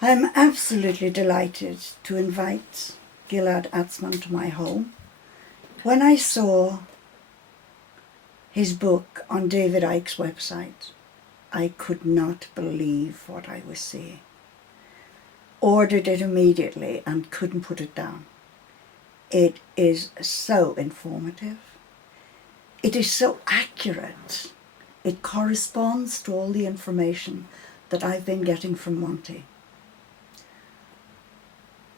I'm absolutely delighted to invite Gilad Atzmon to my home. When I saw his book on David Icke's website, I could not believe what I was seeing. Ordered it immediately and couldn't put it down. It is so informative. It is so accurate. It corresponds to all the information that I've been getting from Monty.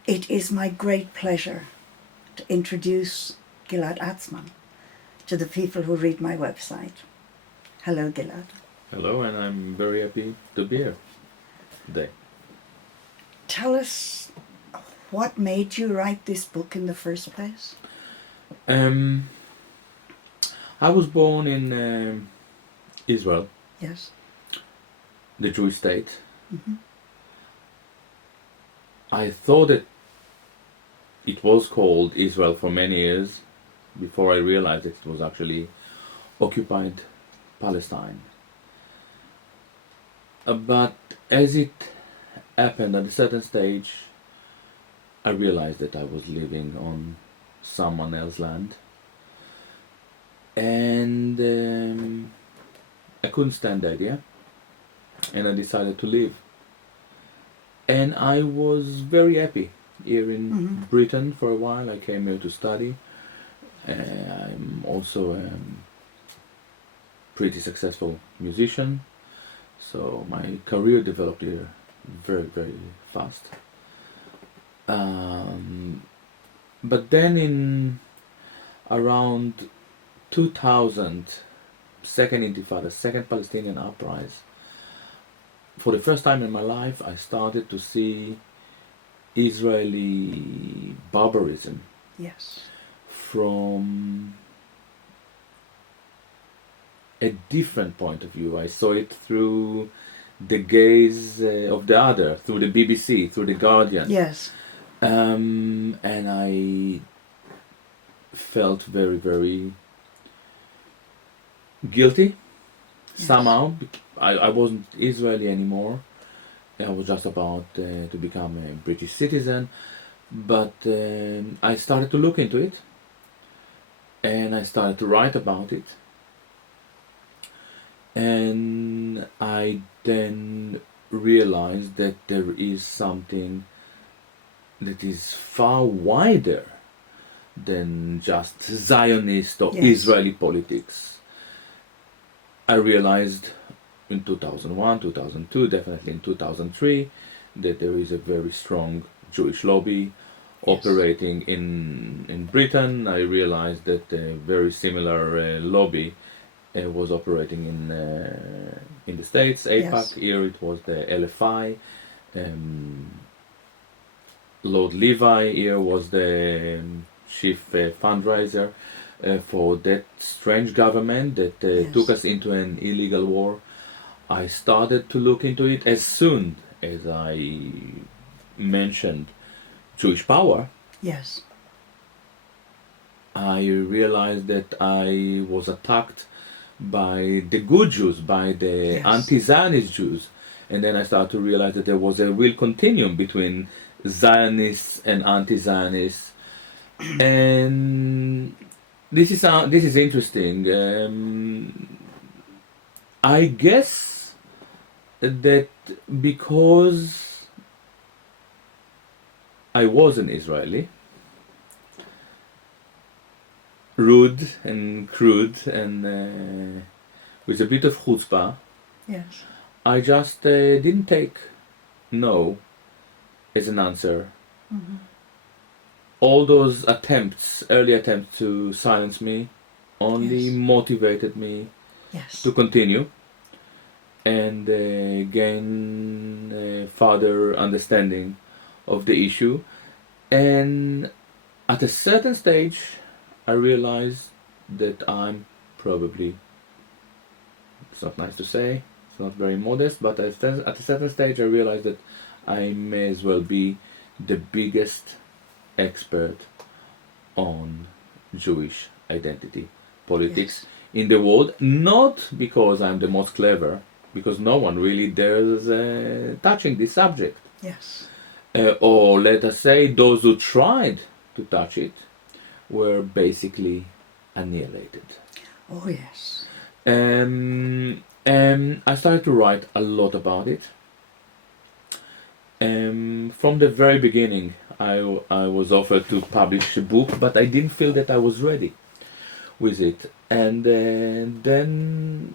It is my great pleasure to introduce Gilad Atzmon to the people who read my website. Hello, Gilad. Hello, and I'm very happy to be here today. Tell us what made you write this book in the first place? I was born in Israel, Yes. the Jewish state. Mm-hmm. I thought that it was called Israel for many years before I realized that it was actually occupied Palestine. But as it happened at a certain stage, I realized that I was living on someone else's land, and I couldn't stand the idea, and I decided to leave. And I was very happy here in Britain for a while. I came here to study. I'm also a pretty successful musician, so my career developed here very, very fast. But then in around 2000, second Intifada, second Palestinian uprising, for the first time in my life, I started to see Israeli barbarism Yes. from a different point of view. I saw it through the gaze of the other, through the BBC, through the Guardian. Yes. And I felt very, very guilty. Yes. Somehow. I wasn't Israeli anymore. I was just about to become a British citizen. But I started to look into it. And I started to write about it. And I then realized that there is something that is far wider than just Zionist or Yes. Israeli politics. I realized in 2001, 2002, definitely in 2003, that there is a very strong Jewish lobby operating in Britain. I realized that a very similar lobby was operating in the States, AIPAC. Yes. Here it was the LFI. Lord Levi here was the chief fundraiser for that strange government that Yes. took us into an illegal war. I started to look into it as soon as I mentioned Jewish power. Yes. I realized that I was attacked by the good Jews, by the Yes. anti-Zionist Jews. And then I started to realize that there was a real continuum between Zionists and anti-Zionists. And this is interesting. I guess that because I was an Israeli, rude and crude and with a bit of chutzpah, Yes. I just didn't take no as an answer. Mm-hmm. All those early attempts to silence me, only Yes. motivated me Yes. to continue and gain further understanding of the issue. And at a certain stage, I realized that I'm probably, it's not nice to say, it's not very modest, but at a certain stage I realized that I may as well be the biggest expert on Jewish identity politics in the world, not because I'm the most clever, because no one really dares touching this subject. Yes. Or let us say those who tried to touch it were basically annihilated. Oh, yes. And I started to write a lot about it. From the very beginning, I was offered to publish a book, but I didn't feel that I was ready with it. And then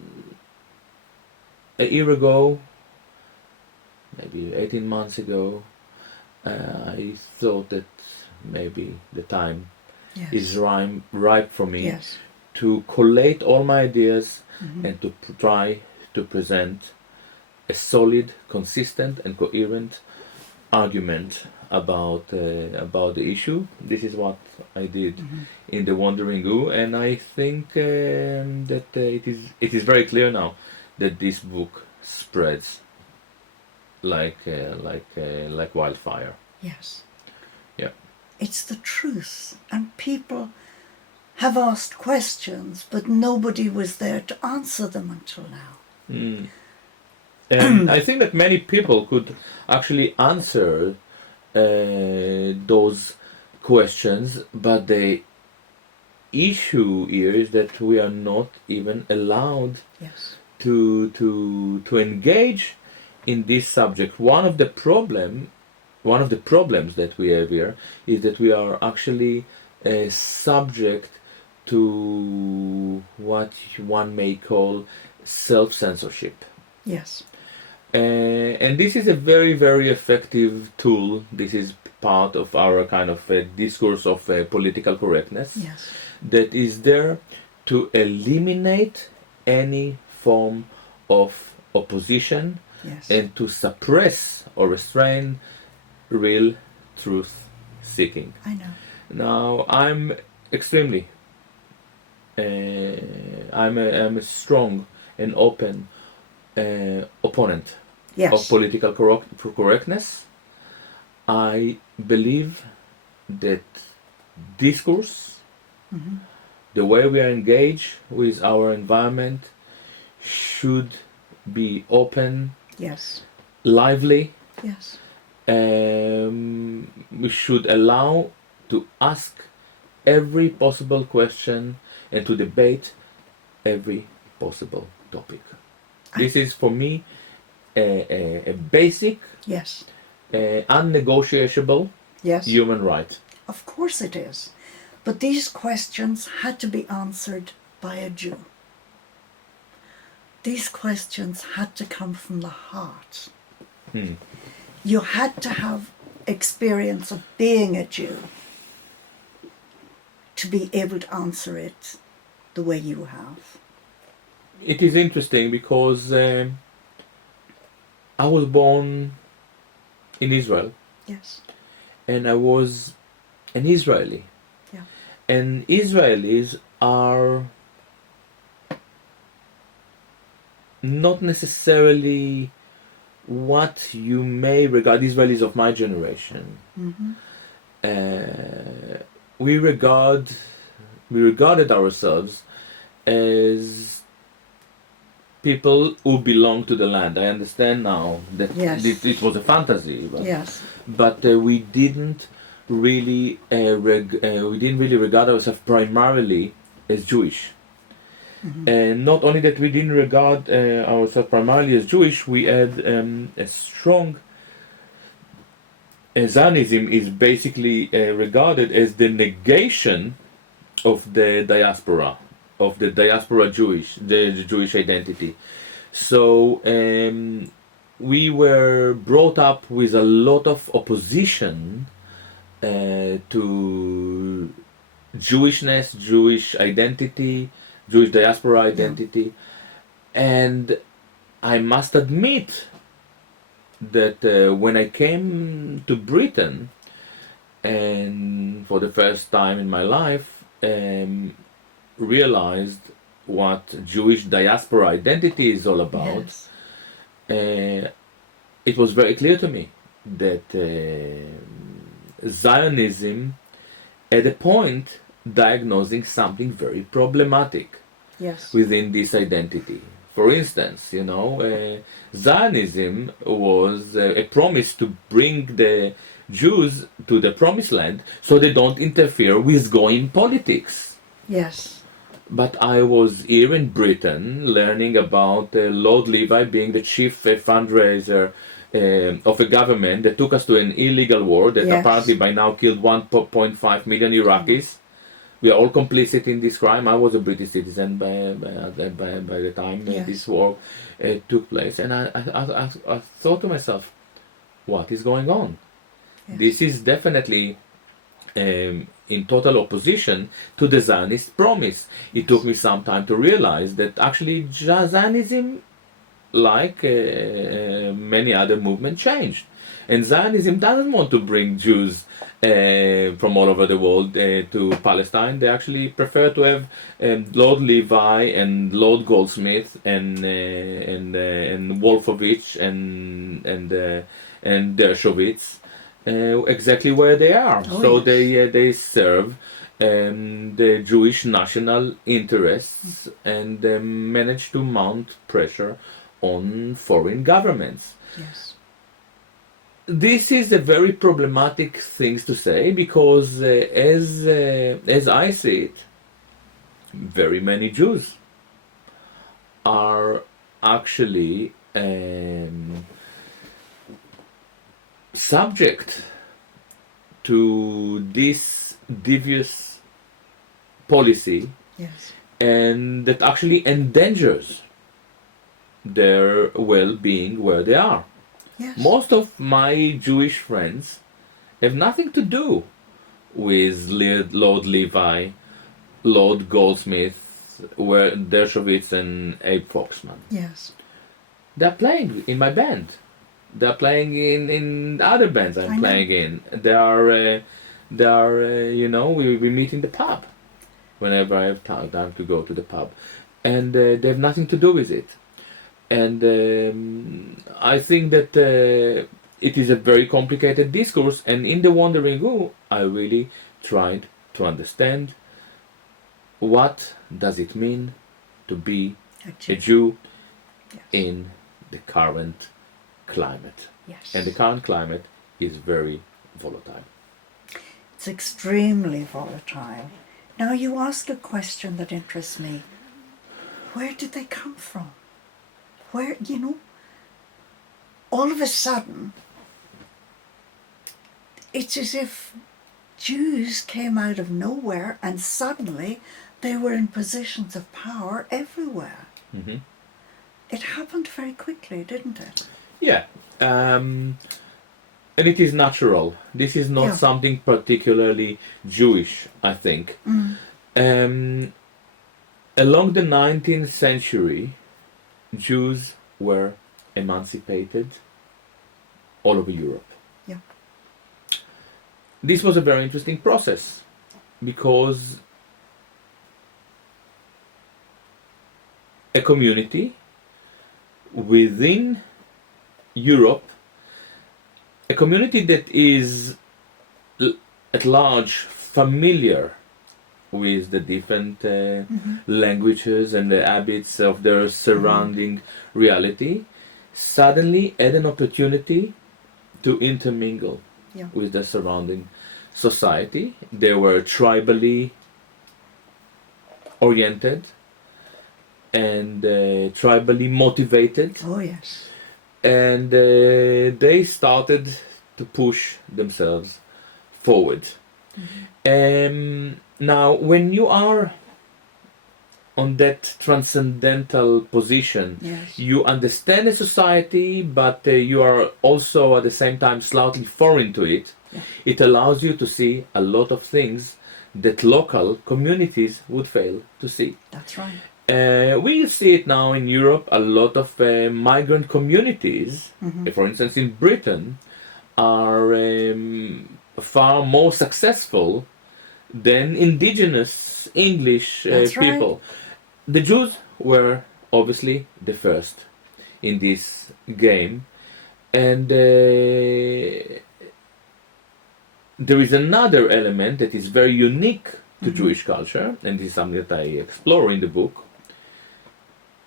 a year ago, maybe 18 months ago, I thought that maybe the time Yes. is ripe for me Yes. to collate all my ideas Mhm. and to try to present a solid, consistent, and coherent argument about the issue. This is what I did Mhm. in The Wandering Goo, and I think that it is very clear now that this book spreads like wildfire. Yes. Yeah. It's the truth, and people have asked questions, but nobody was there to answer them until now. Mm. And I think that many people could actually answer those questions, but the issue here is that we are not even allowed Yes. to engage in this subject. One of the problems that we have here is that we are actually subject to what one may call self-censorship. Yes. And this is a very, very effective tool. This is part of our kind of discourse of political correctness Yes. that is there to eliminate any form of opposition Yes. and to suppress or restrain real truth seeking. I know. Now, I'm extremely, I'm a strong and open opponent of Yes. political correctness. I believe that discourse, Mhm. the way we are engaged with our environment, should be open, Yes. lively. Yes. We should allow to ask every possible question and to debate every possible topic. This is for me a basic, Yes. unnegotiable Yes. human right. Of course it is. But these questions had to be answered by a Jew. These questions had to come from the heart. Hmm. You had to have experience of being a Jew to be able to answer it the way you have. It is interesting because I was born in Israel Yes. and I was an Israeli. Yeah. And Israelis are not necessarily what you may regard Israelis of my generation. Mm-hmm. We regarded ourselves as people who belong to the land. I understand now that Yes. it was a fantasy, Yes. but we didn't really regard ourselves primarily as Jewish. Mm-hmm. And not only that we didn't regard ourselves primarily as Jewish, we had a strong Zionism is basically regarded as the negation of the diaspora Jewish, the Jewish identity. So we were brought up with a lot of opposition to Jewishness, Jewish identity, Jewish diaspora identity, and I must admit that when I came to Britain, and for the first time in my life, realized what Jewish diaspora identity is all about, Yes. it was very clear to me that Zionism, at a point, diagnosing something very problematic Yes. within this identity. For instance, Zionism was a promise to bring the Jews to the promised land so they don't interfere with Goyim politics. Yes. But I was here in Britain learning about Lord Levi being the chief fundraiser of a government that took us to an illegal war that Yes. apparently by now killed 1.5 million Iraqis. We are all complicit in this crime. I was a British citizen by the time Yes. this war took place. And I thought to myself, what is going on? Yes. This is definitely in total opposition to the Zionist promise. It took me some time to realize that actually Zionism, like many other movements, changed. And Zionism doesn't want to bring Jews from all over the world to Palestine. They actually prefer to have Lord Levi and Lord Goldsmith and Wolfowitz and Dershowitz exactly where they are. Oh, So yes. they serve the Jewish national interests and manage to mount pressure on foreign governments. Yes. This is a very problematic thing to say because, as I see it, very many Jews are actually subject to this devious policy, Yes. and that actually endangers their well-being where they are. Yes. Most of my Jewish friends have nothing to do with Lord Levi, Lord Goldsmith, Dershowitz, and Abe Foxman. Yes. They're playing in my band. They're playing in other bands I I'm know. playing in. We meet in the pub whenever I have time to go to the pub, and they have nothing to do with it. And I think that it is a very complicated discourse, and in the Wandering Who, I really tried to understand what does it mean to be a Actually. Jew Yes. in the current climate. Yes. And the current climate is very volatile. It's extremely volatile. Now you ask a question that interests me. Where did they come from? Where, all of a sudden, it's as if Jews came out of nowhere and suddenly they were in positions of power everywhere. Mm-hmm. It happened very quickly, didn't it? Yeah. And it is natural. This is not Yeah. something particularly Jewish, I think. Along the 19th century, Jews were emancipated all over Europe. Yeah. This was a very interesting process because a community within Europe, a community that is at large familiar with the different languages and the habits of their surrounding reality, suddenly had an opportunity to intermingle Yeah. with the surrounding society. They were tribally oriented and tribally motivated, Oh, yes. and they started to push themselves forward. Now, when you are on that transcendental position, Yes. you understand the society, but you are also at the same time slightly foreign to it. Yeah. It allows you to see a lot of things that local communities would fail to see. That's right. We see it now in Europe. A lot of migrant communities, for instance in Britain, are far more successful than indigenous English That's right. people. The Jews were obviously the first in this game, and there is another element that is very unique to Jewish culture, and this is something that I explore in the book.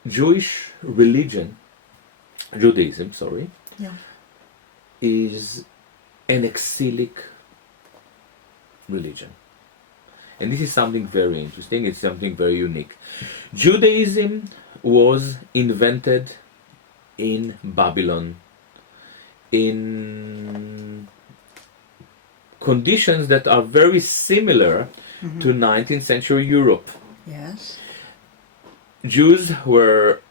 Jewish religion, Judaism, sorry, Yeah. is an exilic religion. And this is something very interesting, it's something very unique. Judaism was invented in Babylon in conditions that are very similar to 19th century Europe. Yes. Jews were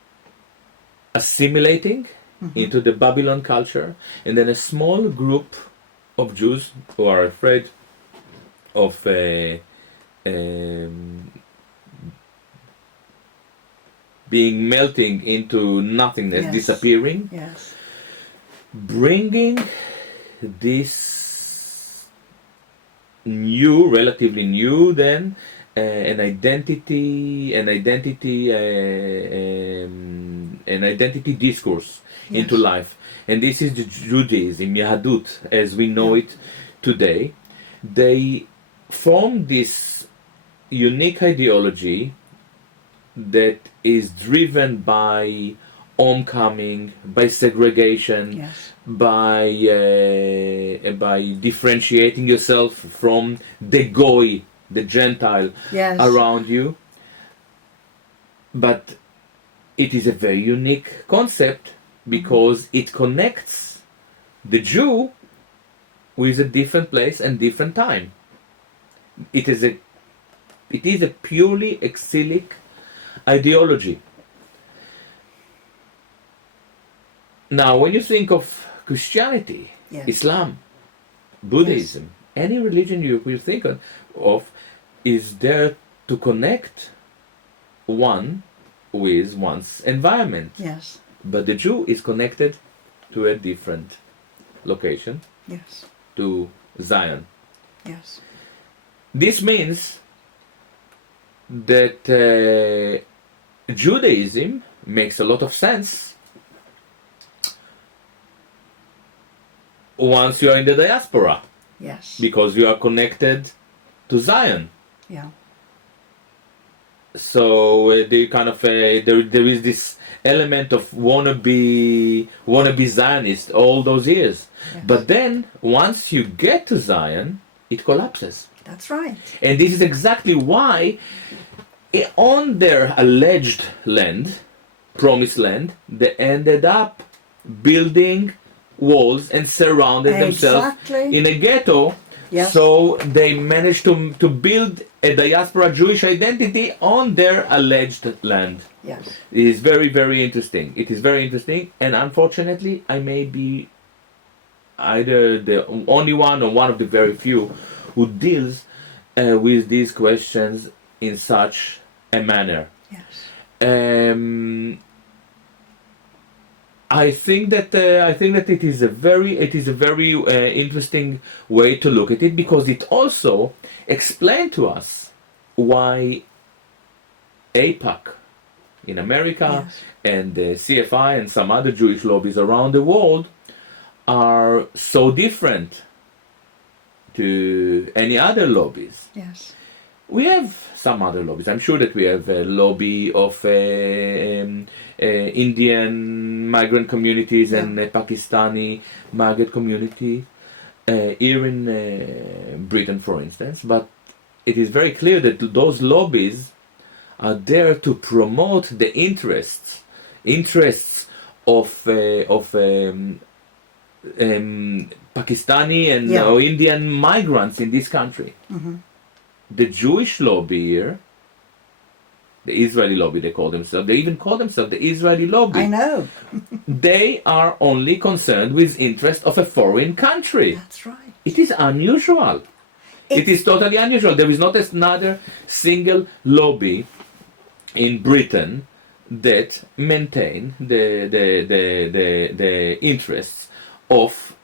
assimilating into the Babylon culture, and then a small group of Jews who are afraid of being melting into nothingness, Yes. disappearing, Yes. bringing this new, relatively new then, an identity discourse into Yes. life, and this is the Judaism, Yahadut, as we know Yeah. it today. They formed this unique ideology that is driven by homecoming, by segregation, Yes. by differentiating yourself from the goy, the Gentile Yes. around you. But it is a very unique concept because it connects the Jew with a different place and different time. It is a purely exilic ideology. Now, when you think of Christianity, Yes. Islam, Buddhism, any religion you think of is there to connect one with one's environment. Yes. But the Jew is connected to a different location, Yes. to Zion. Yes. This means that Judaism makes a lot of sense once you are in the diaspora, Yes. because you are connected to Zion. Yeah. So they kind of there is this element of wannabe Zionist all those years. Yes. But then once you get to Zion, it collapses. That's right. And this is exactly why on their alleged land, promised land, they ended up building walls and surrounded themselves Exactly. in a ghetto. Yes. So they managed to build a diaspora Jewish identity on their alleged land. Yes. It is very, very interesting. It is very interesting, and unfortunately, I may be either the only one or one of the very few who deals with these questions in such a manner. Yes. I think that it is a very interesting way to look at it, because it also explains to us why AIPAC in America Yes. and the CFI and some other Jewish lobbies around the world are so different to any other lobbies. Yes. We have some other lobbies. I'm sure that we have a lobby of Indian migrant communities and Pakistani migrant community here in Britain, for instance. But it is very clear that those lobbies are there to promote the interests of Pakistani and or Indian migrants in this country. Mm-hmm. The Jewish lobby here, the Israeli lobby, they even call themselves the Israeli lobby. I know. They are only concerned with interest of a foreign country. That's right. It is unusual. It is totally unusual. There is not another single lobby in Britain that maintain the interests of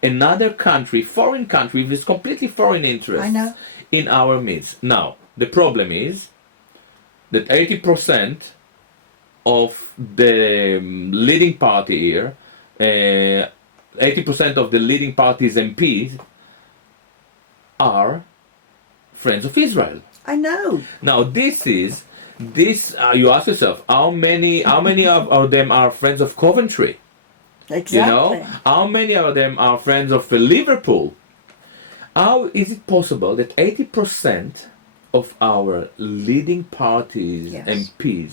another country, foreign country with completely foreign interests. I know. In our midst. Now, the problem is that 80% of the leading party here, 80% of the leading party's MPs are friends of Israel. I know. Now, this is This you ask yourself, how many of them are friends of Coventry? Exactly. You know, how many of them are friends of Liverpool? How is it possible that 80% of our leading parties Yes. MPs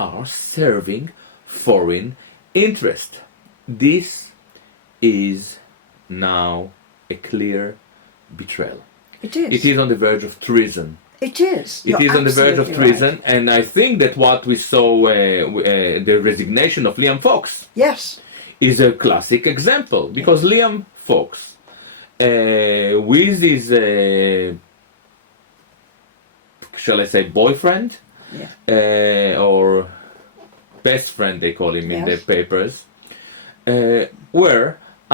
are serving foreign interest? This is now a clear betrayal. It is. It is on the verge of treason. It is. It You're is on the verge of absolutely treason, right. and I think that what we saw, the resignation of Liam Fox, Yes. is a classic example, because Liam Fox, with his, shall I say, boyfriend, Yeah. or best friend, they call him in the Yes. papers, were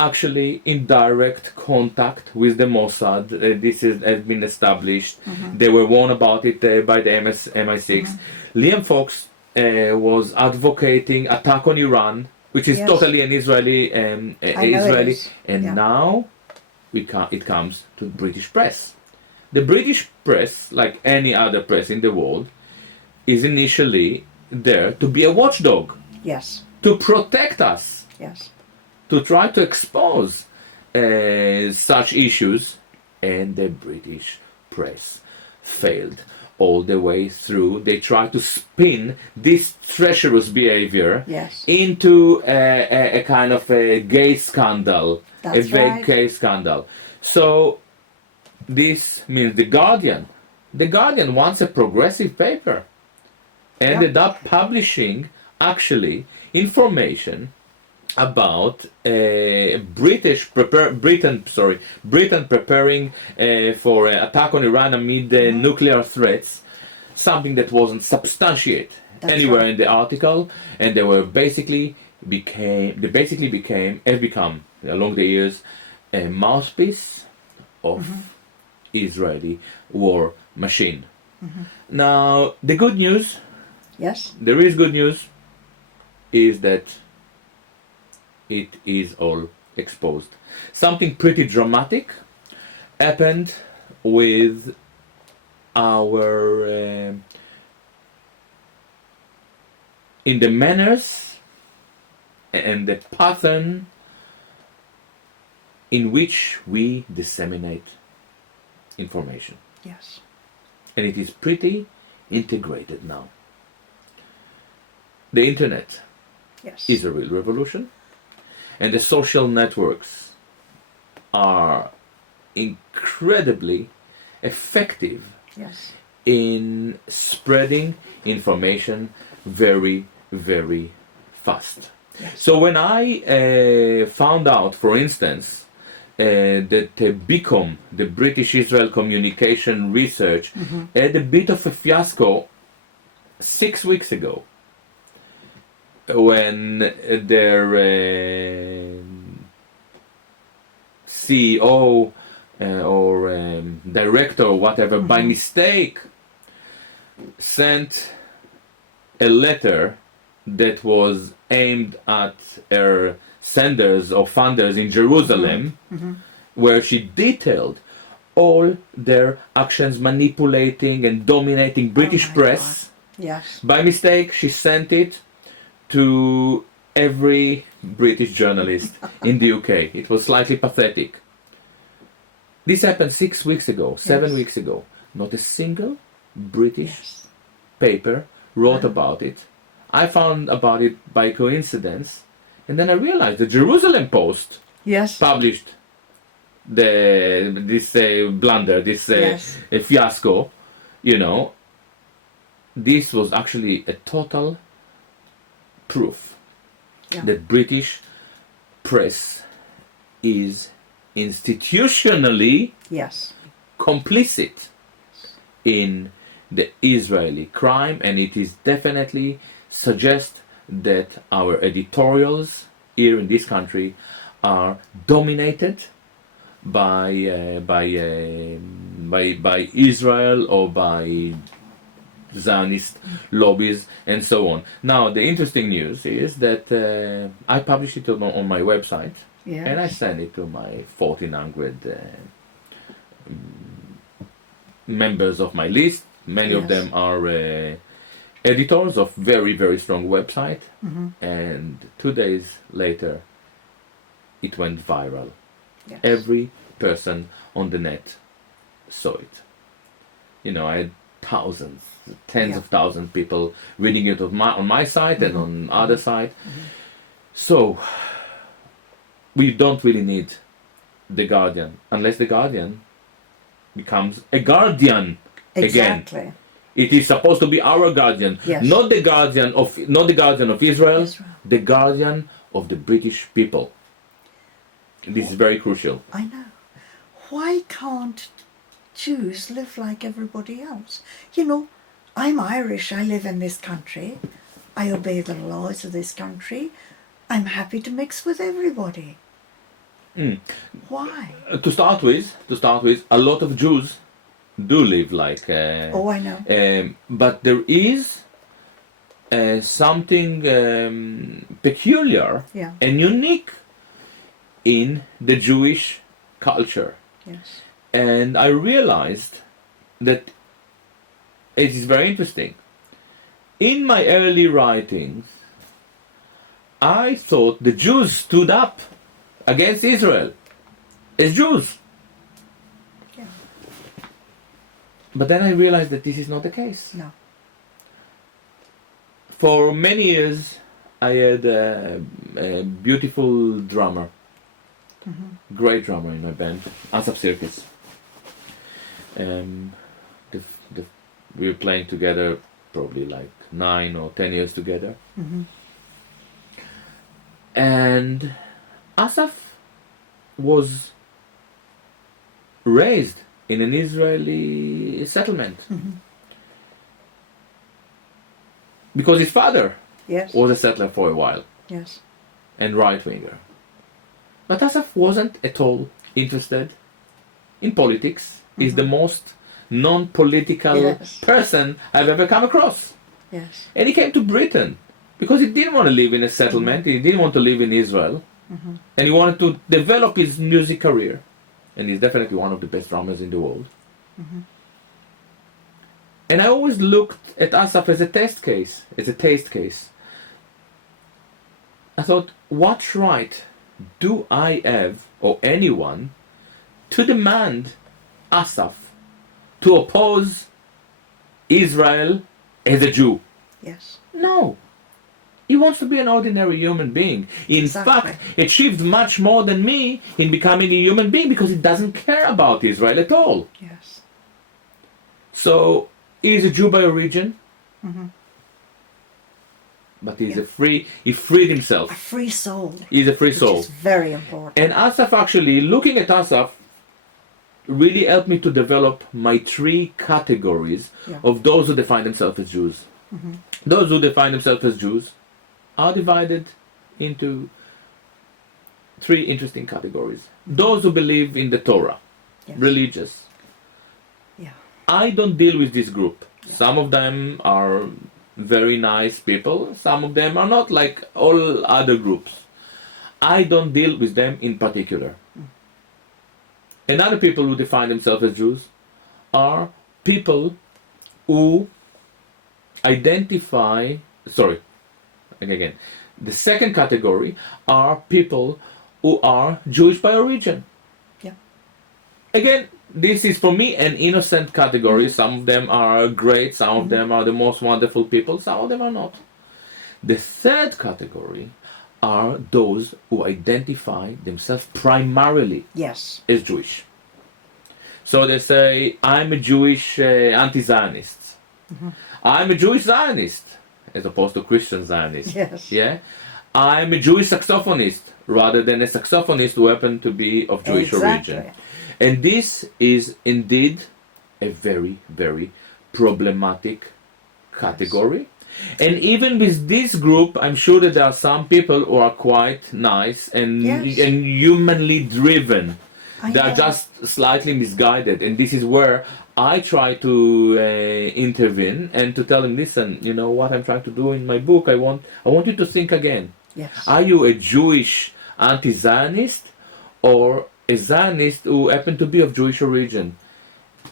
actually in direct contact with the Mossad. This has been established. They were warned about it by the MI6. Liam Fox was advocating attack on Iran, which is Yes. totally an Israeli, I know it Israeli, is. and Yeah. now it comes to the British press. The British press, like any other press in the world, is initially there to be a watchdog, Yes. to protect us, Yes. to try to expose such issues, and the British press failed all the way through. They tried to spin this treacherous behavior Yes. into a kind of a gay scandal, a That's vague right. gay scandal. So this means the Guardian, once a progressive paper, ended up publishing actually information about Britain preparing for an attack on Iran amid nuclear threats, something that wasn't substantiated That's anywhere right. in the article, and they were basically have become along the years a mouthpiece of Israeli war machine. Now the good news, Yes. there is good news, is that it is all exposed. Something pretty dramatic happened with our in the manners and the pattern in which we disseminate information, Yes. and it is pretty integrated now. The internet Yes. is a real revolution, and the social networks are incredibly effective Yes. in spreading information very, very fast. Yes. So when I found out, for instance, that BICOM, the British Israel Communication Research, had a bit of a fiasco 6 weeks ago, when their CEO or director or whatever by mistake sent a letter that was aimed at her senders or funders in Jerusalem, where she detailed all their actions manipulating and dominating British my press. Yes. By mistake, she sent it to every British journalist in the UK. It was slightly pathetic. This happened 6 weeks ago, 7 Yes. weeks ago. Not a single British Yes. paper wrote about it. I found about it by coincidence, and then I realized the Jerusalem Post Yes. published this blunder, this Yes. fiasco. You know, this was actually a total proof Yeah. that British press is institutionally Yes. complicit in the Israeli crime, and it is definitely suggest that our editorials here in this country are dominated by Israel or by Zionist lobbies and so on. Now the interesting news is that I published it on my website, Yes. and I sent it to my 1400 members of my list. Many of Yes. them are editors of very, very strong website, Mm-hmm. and 2 days later it went viral. Yes. Every person on the net saw it. You know, I had thousands, tens Yeah. of thousands of people reading it on my site and on other site. Mhm. So we don't really need the Guardian unless the Guardian becomes a guardian again. Exactly. It is supposed to be our guardian, Yes. not the guardian of Israel, Israel. the guardian of the British people. This is very crucial. I know. Why can't Jews live like everybody else? You know, I'm Irish, I live in this country, I obey the laws of this country, I'm happy to mix with everybody. Mm. Why? To start with, a lot of Jews do live like. Oh, I know. But there is something peculiar Yeah, and unique in the Jewish culture, yes. and I realized that it is very interesting. In my early writings, I thought the Jews stood up against Israel as Jews. Yeah. But then I realized that this is not the case. No. For many years, I had a beautiful drummer, Mm-hmm. great drummer in my band, Asaf Sirkis. The, we were playing together probably like 9 or 10 years together. Mm-hmm. And Asaf was raised in an Israeli settlement Mm-hmm. because his father Yes. was a settler for a while Yes. and right-winger. But Asaf wasn't at all interested in politics. He's the most non-political Yes. person I've ever come across. Yes. And he came to Britain because he didn't want to live in a settlement. He didn't want to live in Israel. Mm-hmm. And he wanted to develop his music career. And he's definitely one of the best drummers in the world. Mm-hmm. And I always looked at Asaf as a test case, as a taste case. I thought, what right do I have, or anyone, to demand Asaf to oppose Israel as a Jew? Yes. No. He wants to be an ordinary human being. In Exactly. fact, achieved much more than me in becoming a human being because he doesn't care about Israel at all. Yes. So, he's a Jew by origin, Mm-hmm. but he's Yeah. he freed A himself. free soul. He's a free Which soul. is very important. And Asaf actually, looking at Asaf, really helped me to develop my 3 categories Yeah. of those who define themselves as Jews. Mm-hmm. Those who define themselves as Jews are divided into 3 interesting categories. Those who believe in the Torah, Yes. religious. Yeah. I don't deal with this group. Yeah. Some of them are very nice people, some of them are not, like all other groups. I don't deal with them in particular. And other people who define themselves as Jews are people who identify, sorry, again, the second category are people who are Jewish by origin. Yeah. Again, this is for me an innocent category. Some of them are great, some of them are the most wonderful people, some of them are not. The third category are those who identify themselves primarily Yes. as Jewish. So they say, I'm a Jewish anti-Zionist. I'm a Jewish Zionist, as opposed to Christian Zionist. Yes. Yeah? I'm a Jewish saxophonist, rather than a saxophonist who happened to be of Jewish Exactly. origin. And this is indeed a very, very problematic category. And even with this group, I'm sure that there are some people who are quite nice and, Yes. and humanly driven. I They are know. just slightly misguided. And this is where I try to intervene and to tell them, listen, you know what I'm trying to do in my book? I want you to think again. Yes. Are you a Jewish anti-Zionist or a Zionist who happen to be of Jewish origin?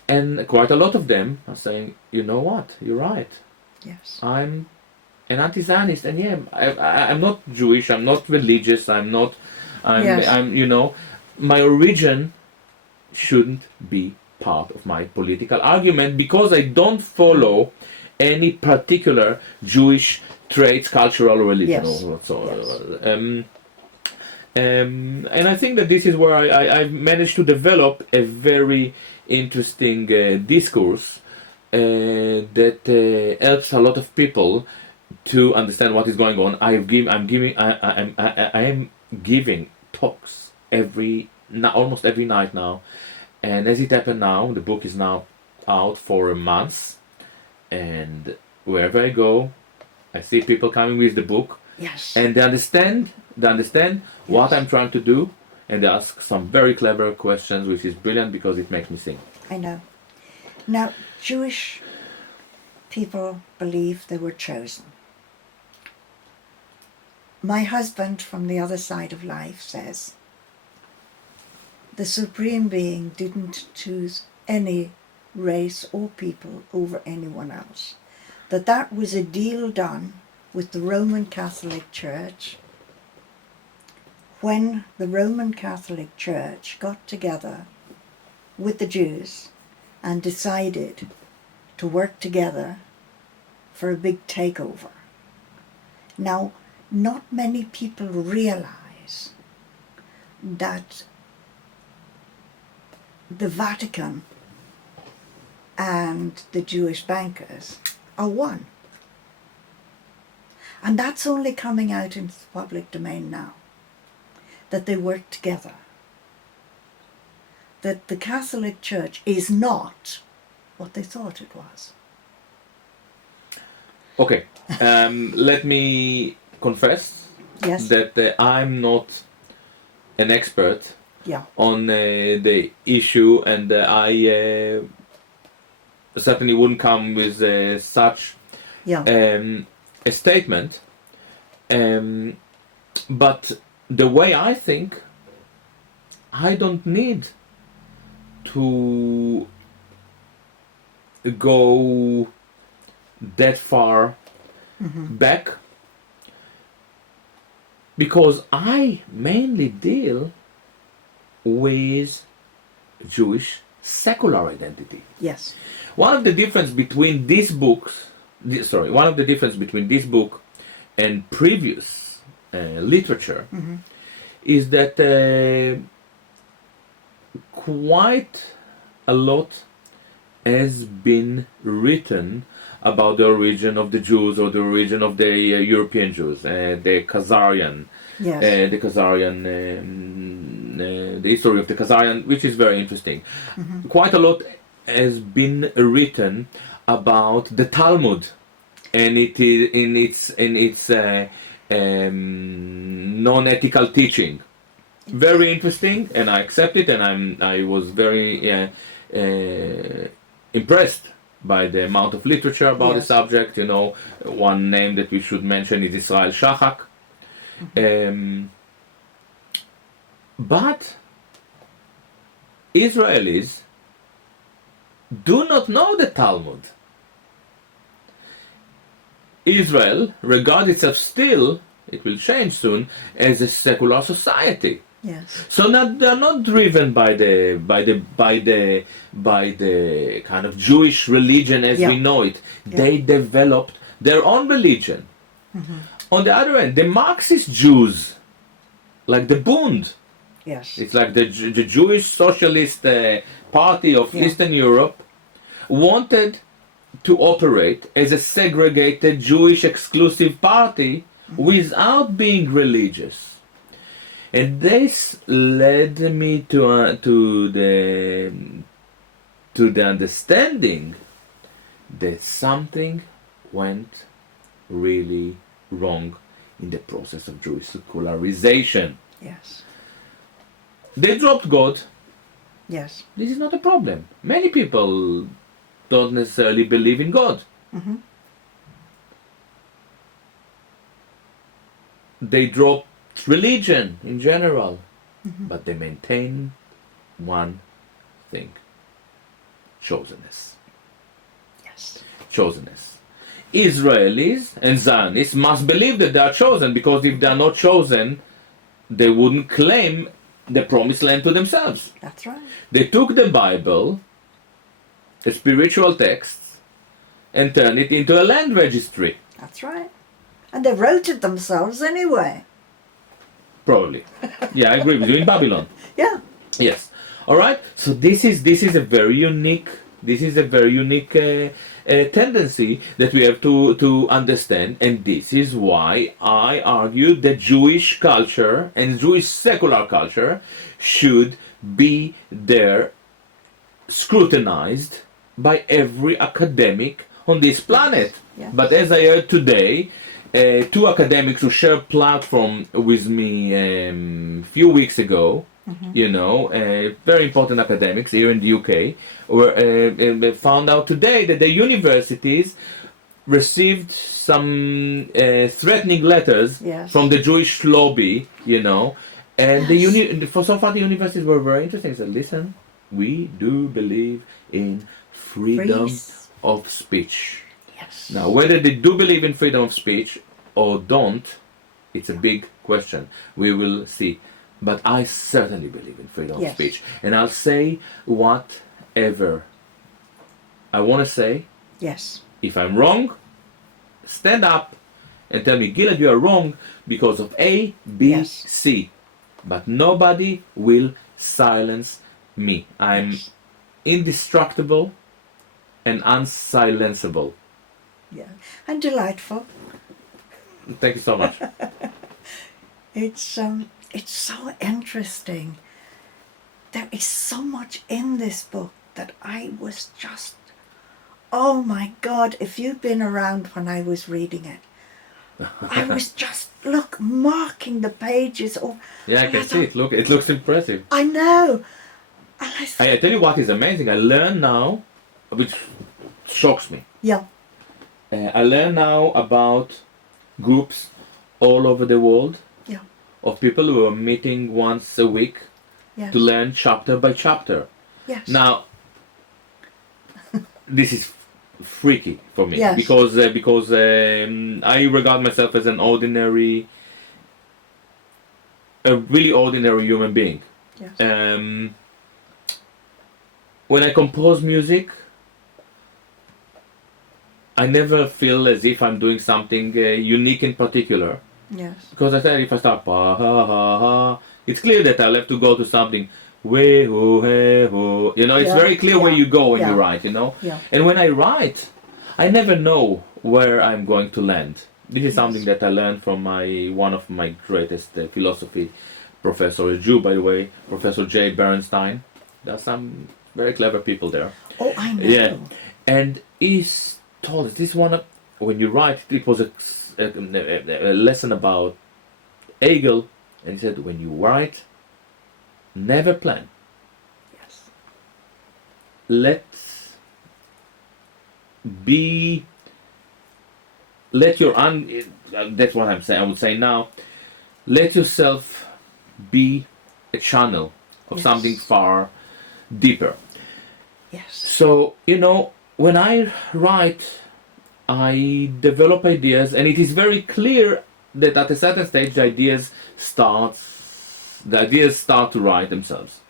And quite a lot of them are saying, you know what, you're right. Yes. I'm an anti-Zionist, and yeah, I'm not Jewish. I'm not religious. Yes. I'm my origin shouldn't be part of my political argument because I don't follow any particular Jewish traits, cultural, or religion, Yes. or whatsoever. Yes. And I think that this is where I've managed to develop a very interesting discourse that helps a lot of people to understand what is going on. I am giving talks almost every night now, and as it happened now, the book is now out for a month, and wherever I go, I see people coming with the book, Yes. and they understand what Yes. I'm trying to do, and they ask some very clever questions, which is brilliant because it makes me think. I know. Now, Jewish people believe they were chosen. My husband from the other side of life says the Supreme Being didn't choose any race or people over anyone else. That was a deal done with the Roman Catholic Church when the Roman Catholic Church got together with the Jews and decided to work together for a big takeover. Now, not many people realize that the Vatican and the Jewish bankers are one. And that's only coming out into the public domain now, that they work together. That the Catholic Church is not what they thought it was. Okay, let me confess Yes? that I'm not an expert Yeah. on the issue, and I certainly wouldn't come with such Yeah. a statement. But the way I think, I don't need to go that far back, because I mainly deal with Jewish secular identity. Yes. One of the difference between this book and previous literature is that quite a lot has been written about the origin of the Jews, or the origin of the European Jews, the Khazarian, Yes. the history of the Khazarian, which is very interesting. Quite a lot has been written about the Talmud, and it is in its non-ethical teaching. Very interesting, and I accept it, and I was very impressed by the amount of literature about the Yes. subject. One name that we should mention is Israel Shachak. But Israelis do not know the Talmud. Israel regards itself still, it will change soon, as a secular society. Yes. So they're not driven by the kind of Jewish religion as Yeah. we know it. Yeah. They developed their own religion. On the other hand, the Marxist Jews, like the Bund, Yes. it's like the Jewish Socialist Party of Yeah. Eastern Europe, wanted to operate as a segregated Jewish exclusive party without being religious. And this led me to the understanding that something went really wrong in the process of Jewish secularization. Yes. They dropped God. Yes. This is not a problem. Many people don't necessarily believe in God. They drop religion in general, but they maintain one thing: chosenness. Yes. Chosenness. Israelis and Zionists must believe that they are chosen, because if they are not chosen, they wouldn't claim the promised land to themselves. That's right. They took the Bible, a spiritual text, and turned it into a land registry. That's right. And they wrote it themselves anyway. Probably. Yeah, I agree with you. In Babylon. Yeah. Yes. All right. So this is a very unique. This is a very unique tendency that we have to understand, and this is why I argue that Jewish culture and Jewish secular culture should be there, scrutinized by every academic on this planet. Yeah. But as I heard today, two academics who shared platform with me a few weeks ago, you know, very important academics here in the UK, were found out today that the universities received some threatening letters Yes. from the Jewish lobby, you know, and Yes. for so far the universities were very interesting. They said, listen, we do believe in freedom Freeze. of speech. Yes. Now, whether they do believe in freedom of speech or don't, it's a big question. We will see. But I certainly believe in freedom of Yes. speech. And I'll say whatever I want to say. Yes. If I'm wrong, stand up and tell me, Gilad, you are wrong because of A, B, Yes. C. But nobody will silence me. I'm Yes. indestructible and unsilenceable. Yeah. And delightful. Thank you so much. It's so interesting. There is so much in this book that I was just, oh my God, if you'd been around when I was reading it, I was just, look, marking the pages. Yeah, I can see it. Look, it looks impressive. I know. And I thought, I tell you what is amazing. I learn now, which shocks me. yeah, I learn now about groups all over the world yeah, of people who are meeting once a week yes, to learn chapter by chapter. yes. Now, this is freaky for me Yes. because I regard myself as a really ordinary human being. Yes. When I compose music, I never feel as if I'm doing something unique in particular. Yes. Because I said if I start ha ha ha ha, it's clear that I'll have to go to something way ho hey ho. You know, it's Yeah, very clear where yeah, you go when yeah. you write. You know, Yeah. and when I write, I never know where I'm going to land. This is something that I learned from one of my greatest philosophy professor, a Jew by the way, Professor Jay Bernstein. There are some very clever people there. Oh, I know. Yeah, and he's told us this one when you write. It was a lesson about Hegel, and he said when you write, never plan. Yes. Let your that's what I'm saying. I would say now, let yourself be a channel of Yes. something far deeper. Yes. So, you know, when I write, I develop ideas, and it is very clear that at a certain stage the ideas start to write themselves.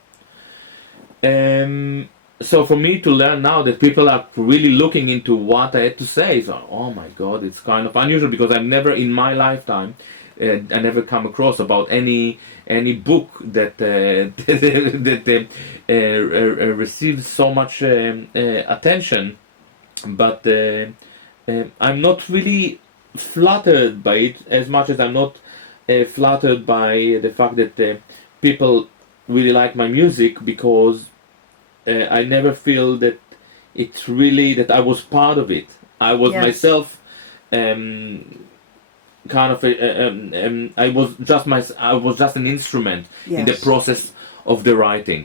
So for me to learn now that people are really looking into what I had to say, so oh my God, it's kind of unusual because I've never in my lifetime I never come across about any book that that receives so much attention, but I'm not really flattered by it as much as I'm not flattered by the fact that people really like my music, because I never feel that it's really that I was part of it. I was Yes. myself kind of I was just an instrument in the Yes. process of the writing,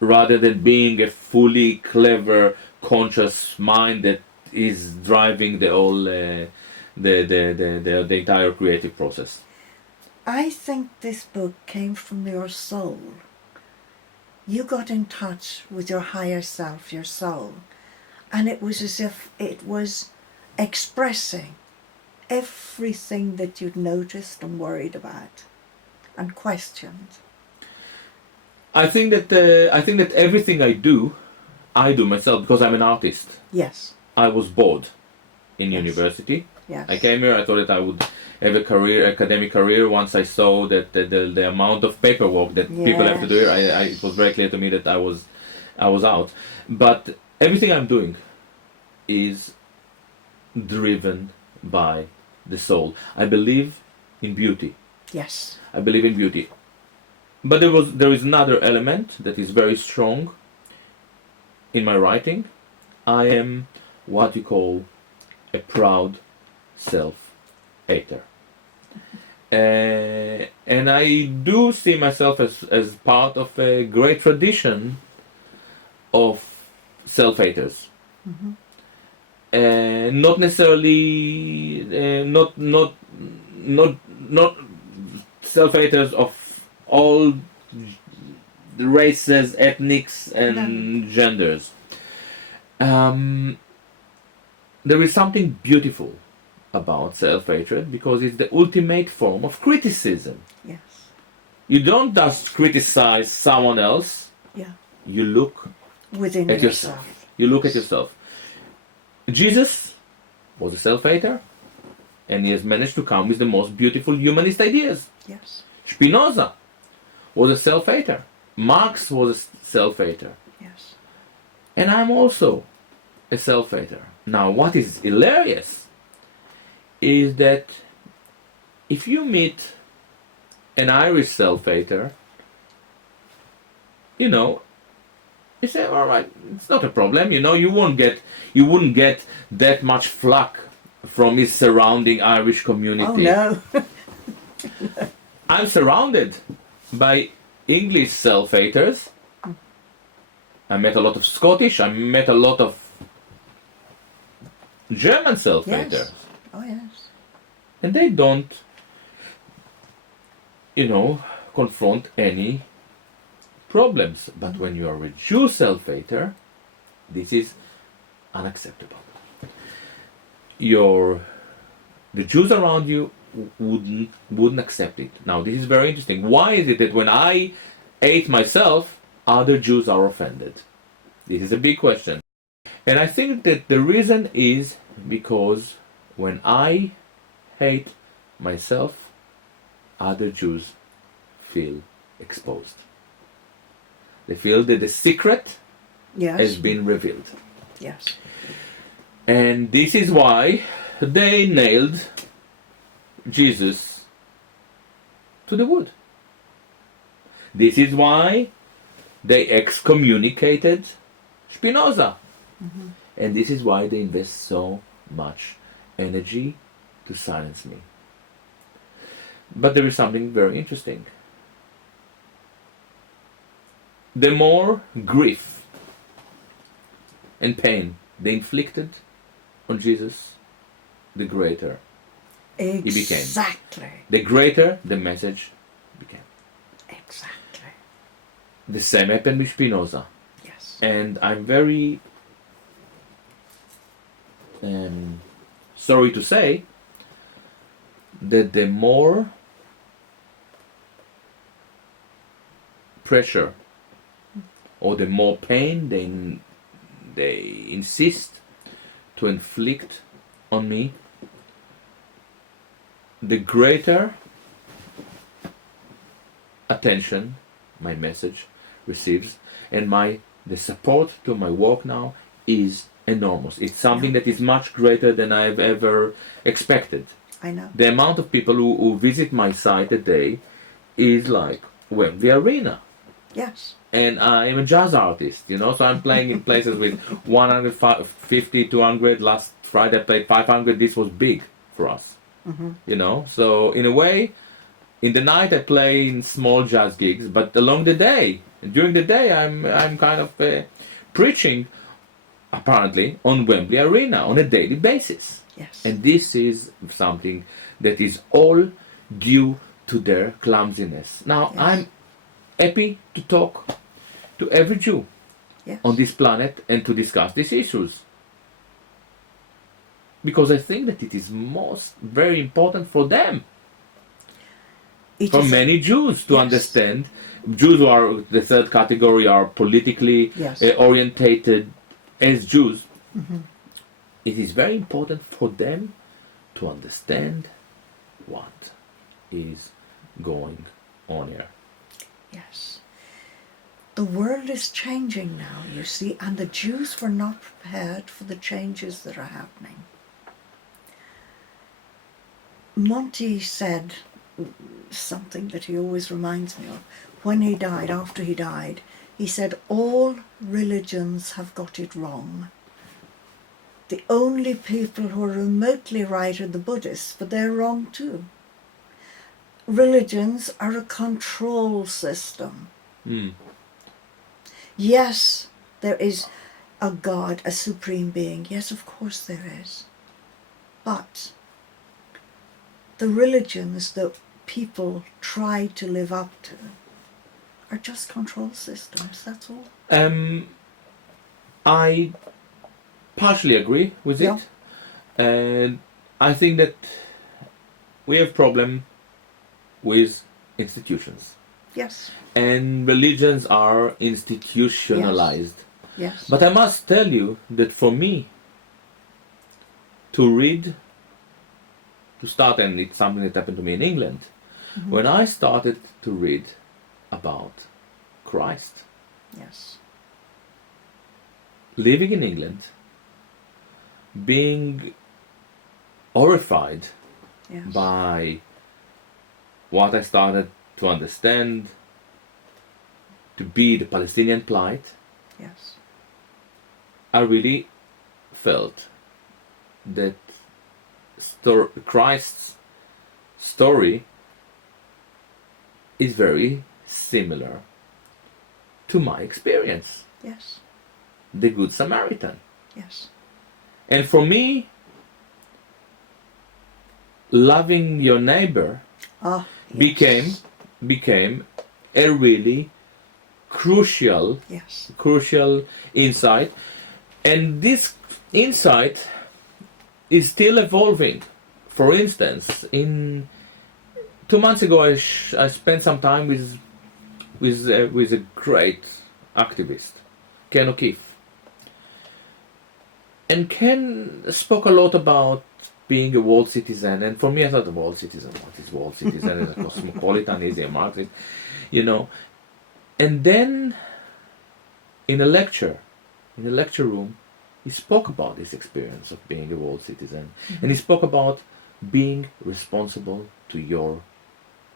rather than being a fully clever, conscious mind that is driving the whole the entire creative process. I think this book came from your soul. You got in touch with your higher self, your soul, and it was as if it was expressing everything that you'd noticed and worried about and questioned. I think that everything I do myself because I'm an artist. Yes, I was bored in Yes. university. yes. I came here. I thought that I would have a academic career. Once I saw that the amount of paperwork that people have to do here, it was very clear to me that I was out. But everything I'm doing is driven by the soul. I believe in beauty. Yes, I believe in beauty. But there is another element that is very strong in my writing. I am what you call a proud self-hater. And I do see myself as part of a great tradition of self-haters. Not necessarily, not self-haters of all races, ethnics, and genders. There is something beautiful about self-hatred because it's the ultimate form of criticism. yes, You don't just criticize someone else, yeah. you look Within at yourself. yourself. You look at yourself. Jesus was a self-hater, and he has managed to come with the most beautiful humanist ideas. Yes, Spinoza was a self-hater. Marx was a self-hater. yes, And I'm also a self-hater. Now, what is hilarious is that if you meet an Irish self-hater, you know, you say, all right, it's not a problem. You know, you wouldn't get that much flack from his surrounding Irish community. Oh no. I'm surrounded by English self-haters. I met a lot of Scottish. I met a lot of German self-haters. Yes. Oh yes. And they don't, confront any problems. But when you are a Jew self-hater, this is unacceptable. The Jews around you wouldn't accept it. Now, this is very interesting. Why is it that when I hate myself, other Jews are offended? This is a big question. And I think that the reason is because when I hate myself, other Jews feel exposed. They feel that the secret Yes. has been revealed. Yes. And this is why they nailed Jesus to the wood. This is why they excommunicated Spinoza. And this is why they invest so much energy to silence me. But there is something very interesting. The more grief and pain they inflicted on Jesus, the greater he became. Exactly. The greater the message became. Exactly. The same happened with Spinoza. Yes. And I'm very sorry to say that the more pressure or the more pain they insist to inflict on me, the greater attention my message receives, and the support to my work now is enormous. It's something that is much greater than I've ever expected. I know. The amount of people who visit my site a day is like Wembley Arena. Yes. And I'm a jazz artist, so I'm playing in places with 150, 200. Last Friday I played 500. This was big for us, So in a way, in the night I play in small jazz gigs, but during the day I'm kind of preaching, apparently, on Wembley Arena on a daily basis. Yes. And this is something that is all due to their clumsiness. Now, Yes. I'm happy to talk to every Jew Yes. on this planet and to discuss these issues. because I think that it is most very important for them, It for is- many Jews to Yes. understand. Jews who are the third category are politically Yes. orientated as Jews. Mhm. It is very important for them to understand what is going on here. Yes. The world is changing now, you see, and the Jews were not prepared for the changes that are happening. Monty said something that he always reminds me of. When he died, after he died, he said, all religions have got it wrong. The only people who are remotely right are the Buddhists, but they're wrong too. Religions are a control system. Mm. Yes, there is a God, a supreme being. Yes, of course there is. But the religions that people try to live up to are just control systems, that's all. I partially agree with Yeah. it, and I think that we have problem with institutions, Yes, and religions are institutionalized. yes. But I must tell you that for me, to read, to start, and it's something that happened to me in England, Mhm. when I started to read about Christ, Yes, living in England, being horrified yes. by what I started to understand to be the Palestinian plight, Yes, I really felt that Christ's story is very similar to my experience, yes, the Good Samaritan. yes. And for me, loving your neighbor Ah, yes. became a really crucial Yes, insight, and this insight is still evolving. For instance, in 2 months ago, I spent some time with a great activist, Ken O'Keefe, and Ken spoke a lot about being a world citizen. And for me, I thought, a world citizen, what is world citizen? Is a cosmopolitan, is he a Marxist, you know? And then, in a lecture room, he spoke about this experience of being a world citizen, and he spoke about being responsible to your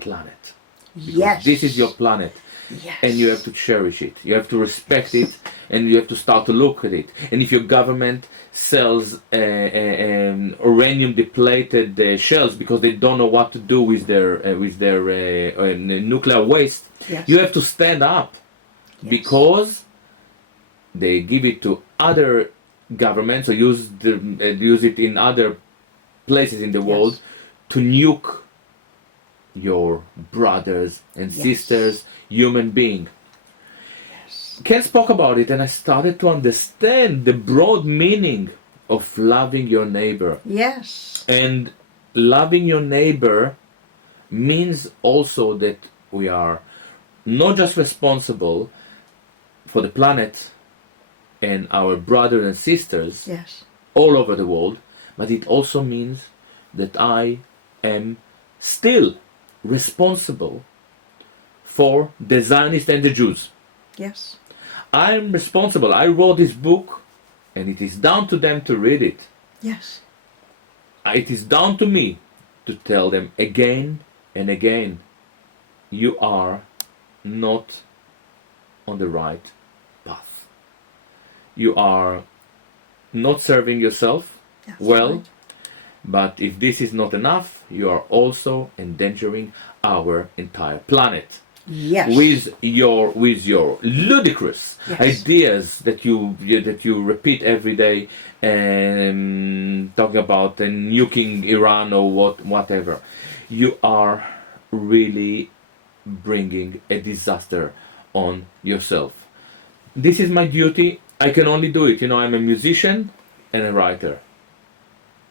planet. Because yes. this is your planet, Yes. and you have to cherish it. You have to respect it, and you have to start to look at it. And if your government sells uranium depleted shells because they don't know what to do with their nuclear waste, Yes. you have to stand up, Yes. because they give it to other governments or use it in other places in the world Yes. to nuke your brothers and Yes. sisters, human being. Yes. Ken spoke about it, and I started to understand the broad meaning of loving your neighbor. Yes. And loving your neighbor means also that we are not just responsible for the planet and our brothers and sisters Yes. all over the world, but it also means that I am still responsible for the Zionists and the Jews. Yes. I'm responsible. I wrote this book, and it is down to them to read it. Yes. It is down to me to tell them again and again, you are not on the right path. You are not serving yourself That's well, right. but if this is not enough, you are also endangering our entire planet. Yes. With your ludicrous Yes. ideas that you repeat every day, talking about nuking Iran or whatever, you are really bringing a disaster on yourself. This is my duty. I can only do it. I'm a musician and a writer.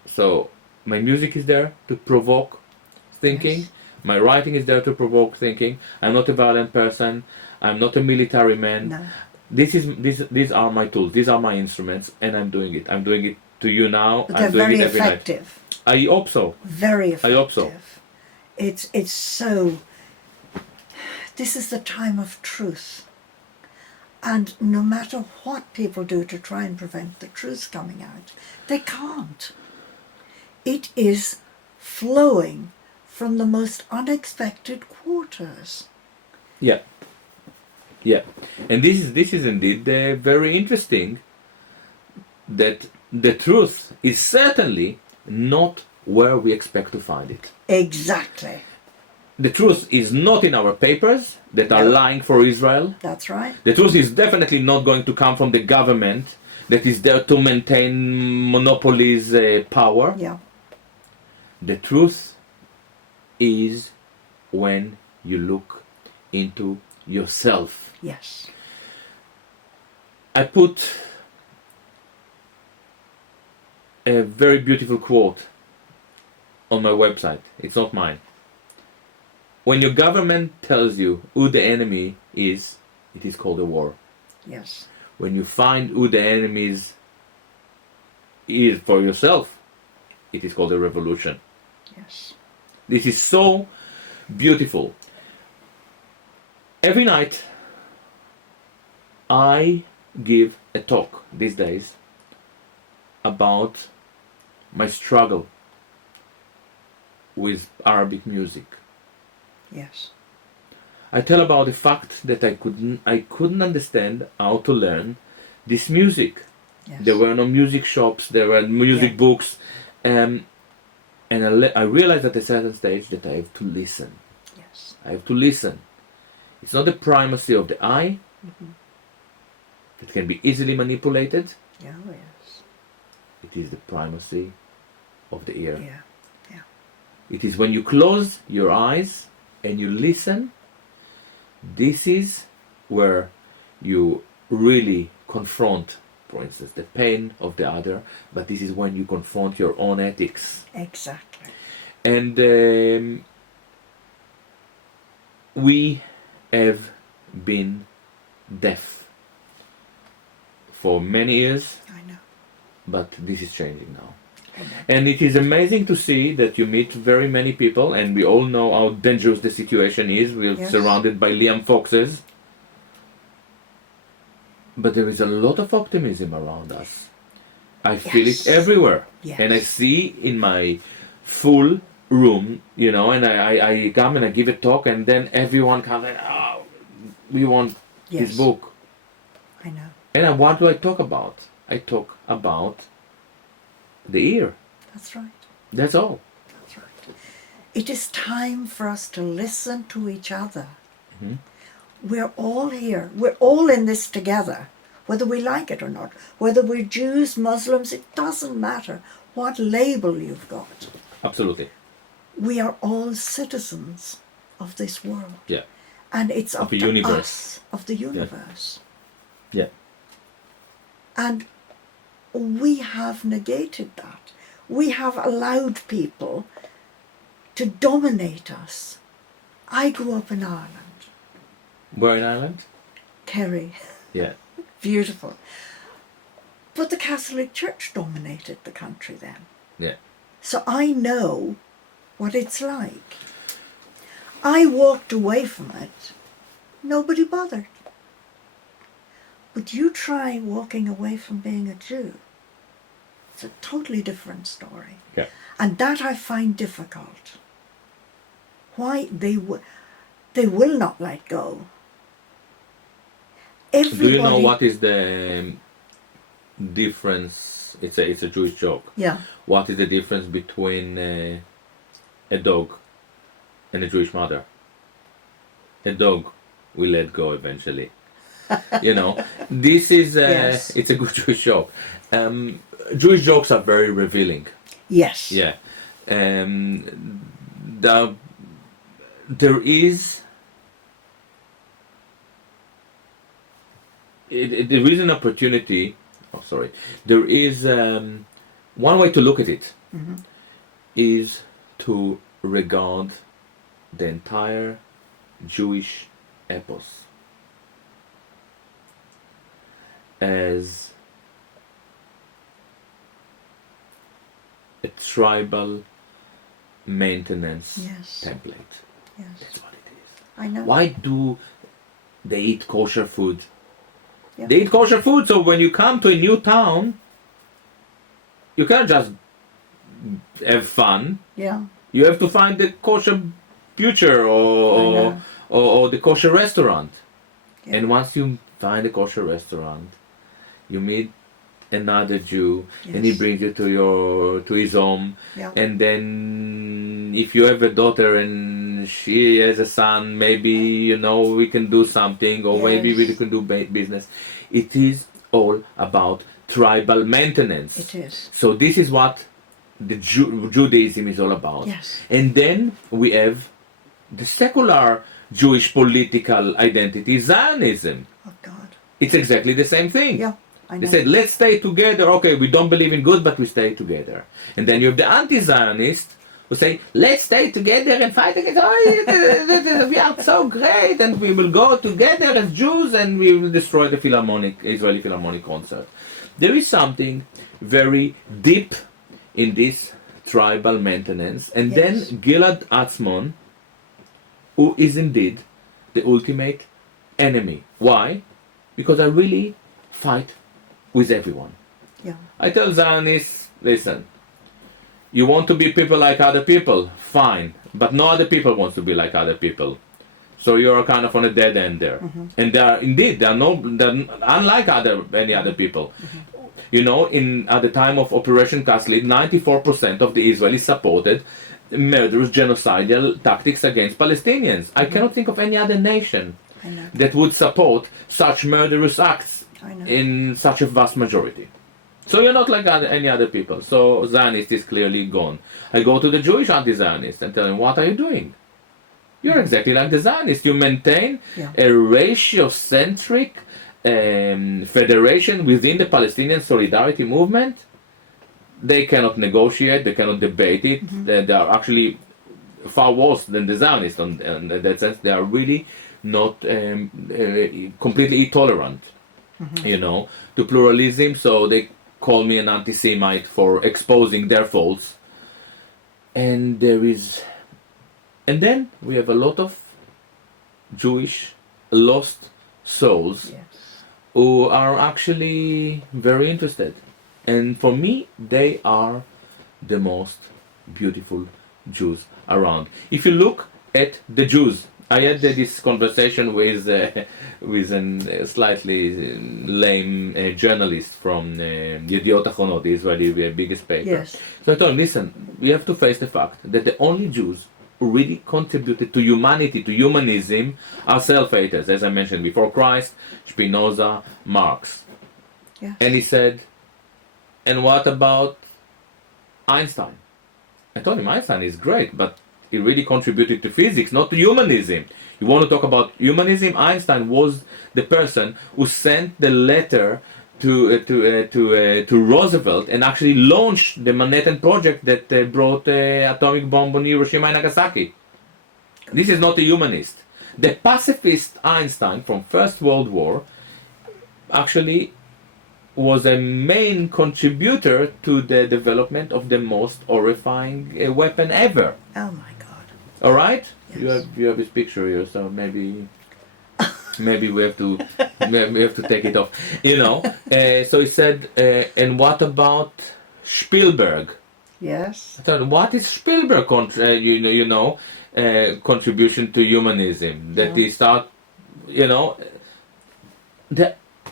So my music is there to provoke thinking. Yes. My writing is there to provoke thinking. I'm not a violent person. I'm not a military man. No. These are my tools. These are my instruments, and I'm doing it. I'm doing it to you now. But I'm they're doing very it every night. effective. I hope so. Very effective. I hope so. It's so. This is the time of truth. And no matter what people do to try and prevent the truth coming out, they can't. It is flowing from the most unexpected quarters. Yeah. Yeah. And this is indeed very interesting. That the truth is certainly not where we expect to find it. Exactly. The truth is not in our papers that are No. lying for Israel. That's right. The truth is definitely not going to come from the government that is there to maintain monopolies' power. Yeah. The truth is when you look into yourself. Yes. I put a very beautiful quote on my website. It's not mine. When your government tells you who the enemy is, it is called a war. Yes. When you find who the enemy is for yourself, it is called a revolution. Yes. This is so beautiful. Every night I give a talk these days about my struggle with Arabic music. Yes. I tell about the fact that I couldn't understand how to learn this music. Yes. There were no music shops, there were music Yeah. books, and I realized at a certain stage that I have to listen. Yes. I have to listen. It's not the primacy of the eye that can be easily manipulated. Yeah. Oh, yes. It is the primacy of the ear. Yeah. Yeah. It is when you close your eyes and you listen, this is where you really confront, for instance, the pain of the other, but this is when you confront your own ethics. Exactly. And we have been deaf for many years, I know. but this is changing now. I know. And it is amazing to see that you meet very many people, and we all know how dangerous the situation is. We're Yes. surrounded by Liam Foxes. But there is a lot of optimism around us. I feel Yes. it everywhere. Yes. And I see in my full room, you know, and I come and I give a talk, and then everyone comes and, oh, we want Yes. this book. I know. And what do I talk about? I talk about the ear. That's right. That's all. That's right. It is time for us to listen to each other. Mhm. We're all here. We're all in this together, whether we like it or not. Whether we're Jews, Muslims, it doesn't matter what label you've got. Absolutely. We are all citizens of this world. Yeah. And it's up the to universe. us, of the universe. Yeah. And we have negated that. We have allowed people to dominate us. I grew up in Ireland. Where in Ireland? Kerry, Yeah. beautiful. But the Catholic Church dominated the country then. Yeah. So I know what it's like. I walked away from it. Nobody bothered. But you try walking away from being a Jew. It's a totally different story. Yeah. And that I find difficult. Why? They will not let go. Everybody, Do you know what is the difference? It's a Jewish joke. Yeah. What is the difference between a dog and a Jewish mother? A dog will let go eventually. You know, this is Yes. it's a good Jewish joke. Jewish jokes are very revealing. Yes. Yeah. There is there is an opportunity. Oh, sorry. There is one way to look at it. is to regard the entire Jewish epos as a tribal maintenance Yes. template. Yes. That's what it is. I know. Why do they eat kosher food? Yeah. They eat kosher food, so when you come to a new town, you can't just have fun. Yeah. You have to find the kosher butcher know. or the kosher restaurant. Yeah. And once you find a kosher restaurant, you meet another Jew, and he Yes. brings you to his home. Yeah. And then if you have a daughter and she has a son, maybe we can do something, or maybe we Yes. can do business. It is all about tribal maintenance. It is. So this is what the Judaism is all about. Yes. And then we have the secular Jewish political identity, Zionism. Oh God. It's exactly the same thing. Yeah. I know. They said, let's stay together. Okay, we don't believe in good, but we stay together. And then you have the anti-Zionist who say, let's stay together and fight against, we are so great, and we will go together as Jews and we will destroy the Israeli Philharmonic concert. There is something very deep in this tribal maintenance. And Yes. then Gilad Atzmon, who is indeed the ultimate enemy. Why? Because I really fight with everyone. Yeah. I tell Zionists, listen, you want to be people like other people, fine, but no other people wants to be like other people. So you're kind of on a dead end there. And they're unlike any other people. At the time of Operation Cast Lead, 94% of the Israelis supported murderous genocidal tactics against Palestinians. I cannot think of any other nation I know. that would support such murderous acts I know. in such a vast majority. So you're not like any other people. So Zionist is clearly gone. I go to the Jewish anti-Zionists and tell them, what are you doing? You're exactly like the Zionists. You maintain Yeah. a ratio-centric federation within the Palestinian solidarity movement. They cannot negotiate, they cannot debate it. They are actually far worse than the Zionists in that sense. They are really not completely intolerant, to pluralism. So they call me an anti-Semite for exposing their faults. And then we have a lot of Jewish lost souls Yes. who are actually very interested. And for me, they are the most beautiful Jews around. If you look at the Jews, I had this conversation with a slightly lame journalist from Yediot Achronot, the Israeli biggest paper. Yes. So I told him, listen, we have to face the fact that the only Jews who really contributed to humanity, to humanism, are self-haters, as I mentioned before, Christ, Spinoza, Marx. Yes. And he said, and what about Einstein? I told him Einstein is great, but he really contributed to physics, not to humanism. You want to talk about humanism? Einstein was the person who sent the letter to Roosevelt and actually launched the Manhattan Project that brought the atomic bomb on Hiroshima and Nagasaki. This is not a humanist. The pacifist Einstein from First World War actually was a main contributor to the development of the most horrifying weapon ever. Oh my God. All right, Yes. you have his picture here, so maybe we have to take it off. So he said, and what about Spielberg? Yes. I thought, what is Spielberg contribution to humanism? That he start,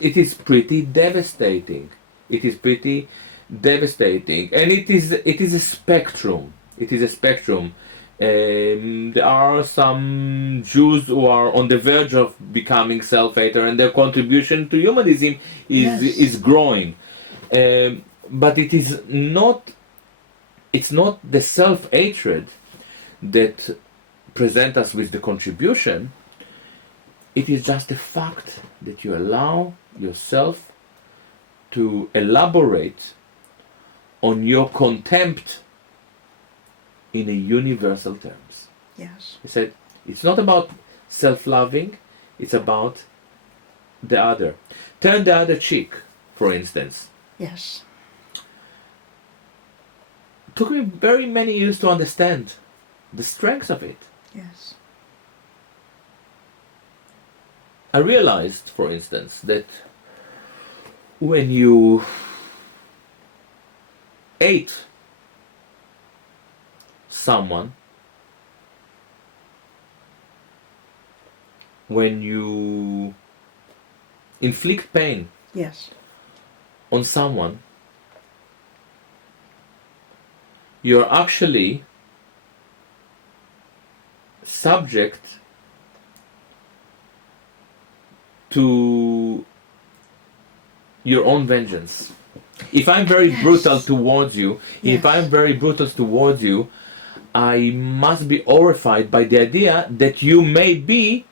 it is pretty devastating. It is pretty devastating, and it is a spectrum. It is a spectrum. There are some Jews who are on the verge of becoming self-hater, and their contribution to humanism is growing. But it is not. It's not the self-hatred that present us with the contribution. It is just the fact that you allow yourself to elaborate on your contempt in a universal terms. Yes. He said, it's not about self-loving, it's about the other. Turn the other cheek, for instance. Yes. Took me very many years to understand the strength of it. Yes. I realized, for instance, that when you ate someone, when you inflict pain Yes. on someone, you're actually subject to your own vengeance. If I'm very Yes. brutal towards you, if Yes. I'm very brutal towards you, I must be horrified by the idea that you may be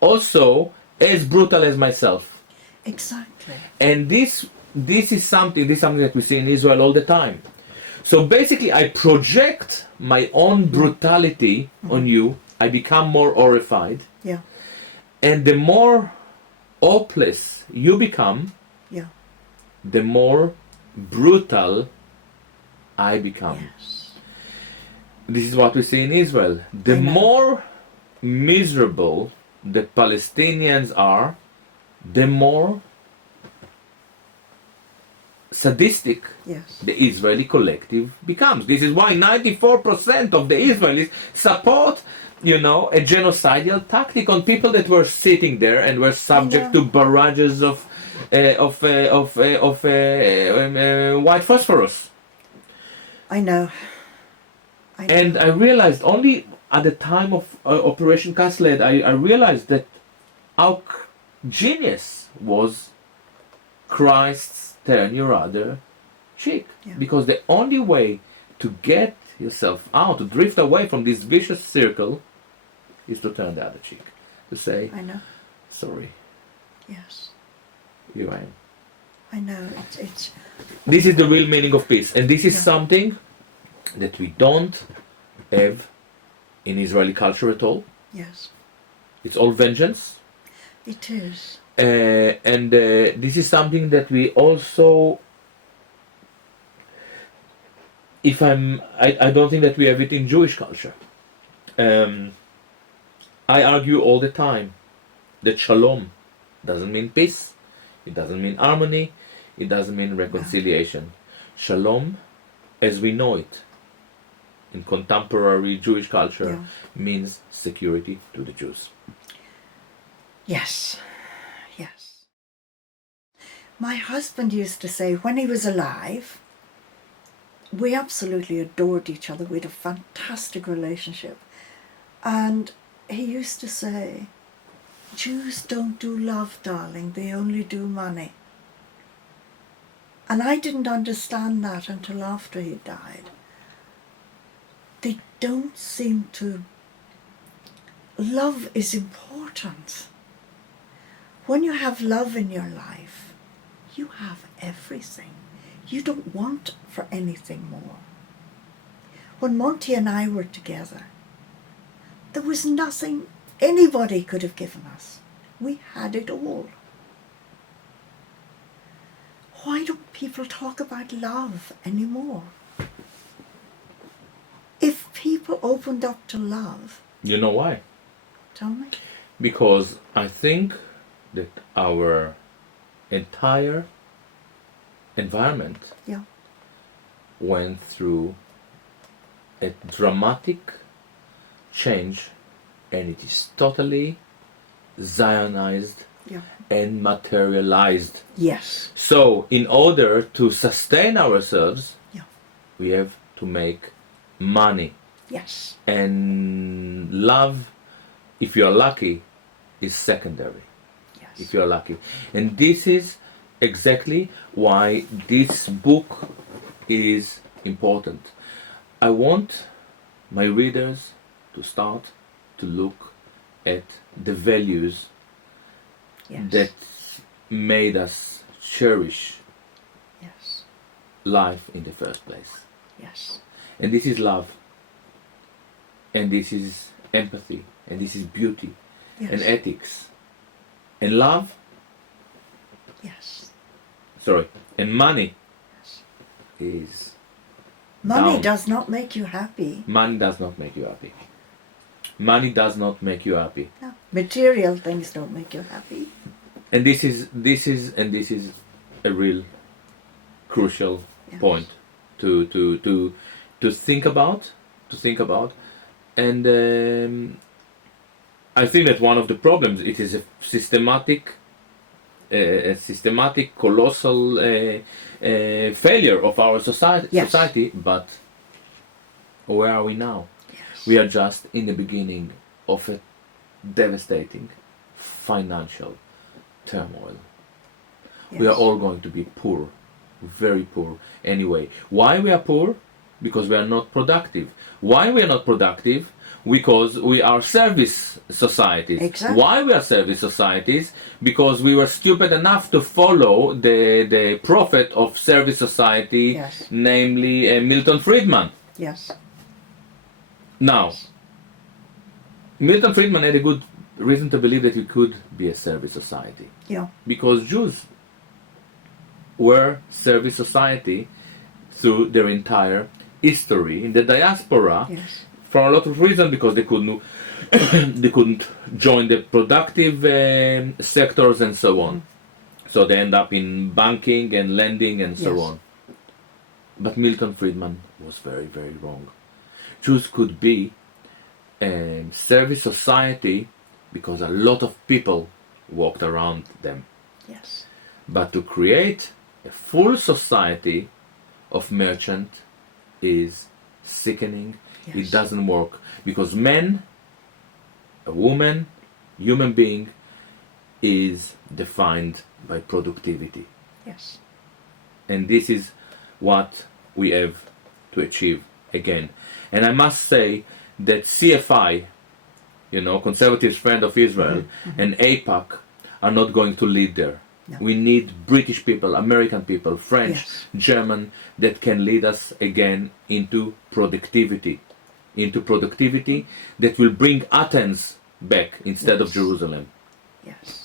also as brutal as myself. Exactly. And this is something that we see in Israel all the time. So basically I project my own brutality on you, I become more horrified, Yeah. and the more hopeless you become, Yeah. the more brutal I become. Yes. This is what we see in Israel. The I know. more miserable the Palestinians are, the more sadistic Yes. the Israeli collective becomes. This is why 94% of the Israelis support, a genocidal tactic on people that were sitting there and were subject to barrages of white phosphorus. I know. And I realized only at the time of Operation Cast Lead, I realized that how genius was Christ's turn your other cheek. Yeah. Because the only way to get yourself out, to drift away from this vicious circle, is to turn the other cheek. To say, I know. sorry, Yes. here I am. I know. It's This is the real meaning of peace. And this is Yeah. something that we don't have in Israeli culture at all. yes. It's all vengeance. It is. And this is something that we also, I don't think that we have it in Jewish culture. I argue all the time that shalom doesn't mean peace, it doesn't mean harmony, it doesn't mean reconciliation. Shalom, as we know it in contemporary Jewish culture, means security to the Jews. Yes. Yes. My husband used to say when he was alive, we absolutely adored each other. We had a fantastic relationship. And he used to say, Jews don't do love, darling, they only do money. And I didn't understand that until after he died. They don't seem to... Love is important. When you have love in your life, you have everything. You don't want for anything more. When Monty and I were together, there was nothing anybody could have given us. We had it all. Why don't people talk about love anymore? If people opened up to love... You know why? Tell me. Because I think that our entire environment went through a dramatic change, and it is totally Zionized and materialized. Yes. So in order to sustain ourselves, we have to make money. Yes. And love, if you're lucky, is secondary. Yes. If you're lucky. And this is exactly why this book is important. I want my readers to start to look at the values that made us cherish yes. life in the first place. Yes. And this is love. and this is empathy, and this is beauty, Yes. and ethics, and love, Yes. and money Yes. is Money down. does not make you happy. Money does not make you happy. Money does not make you happy. No. Material things don't make you happy. And this is a real crucial Yes. point to think about, and I think that one of the problems, it is a systematic colossal failure of our Yes. society, but where are we now? Yes. We are just in the beginning of a devastating financial turmoil. We are Yes. all going to be poor, very poor anyway. Why we are poor? Because we are not productive. Why we are not productive? Because we are service societies. Exactly. Why we are service societies? Because we were stupid enough to follow the prophet of service society, Yes. namely Milton Friedman. Yes. Now, Milton Friedman had a good reason to believe that it could be a service society. Yeah. Because Jews were service society through their entire history in the diaspora, Yes. for a lot of reasons, because they couldn't they couldn't join the productive sectors and so on. So they end up in banking and lending and so Yes. on. But Milton Friedman was very, very wrong. Jews could be a service society because a lot of people walked around them. Yes. But to create a full society of merchant is sickening. Yes. It doesn't work because man, a woman, human being is defined by productivity. Yes. And this is what we have to achieve again. And I must say that CFI, Conservative Friend of Israel, and AIPAC are not going to lead there. No. We need British people, American people, French, Yes. German, that can lead us again into productivity that will bring Athens back instead of Yes. Jerusalem. Yes.